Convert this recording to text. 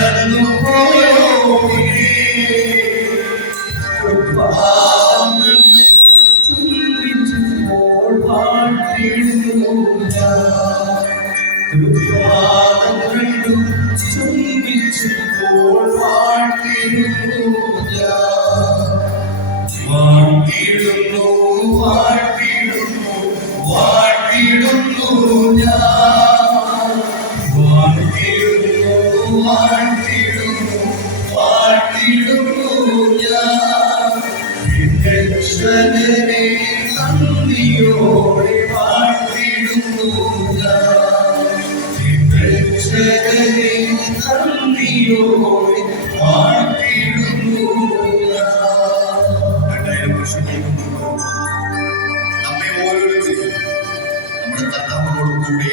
നടന്നു ചുംബിച്ചപ്പോൾ പാട്ടിടുന്നു ചുംബിച്ചപ്പോൾ പാട്ടിടുന്നു വാട്ടിടുന്നു വാട്ടിടുന്നു വാട്ടിടുന്നു വാട്ടിടുന്നു വാട്ടിടുന്നു വാട്ടിടുന്നു രക്ഷകനെ നന്ദിയോടെ വാട്ടിടുന്നു രക്ഷകനെ നന്ദിയോടെ വാട്ടിടുന്നു. 2000 വർഷങ്ങൾക്ക് മുമ്പ് നമ്മെ ഓരോരുത്തരും നമ്മുടെ കർത്താവിനോട് കൂടെ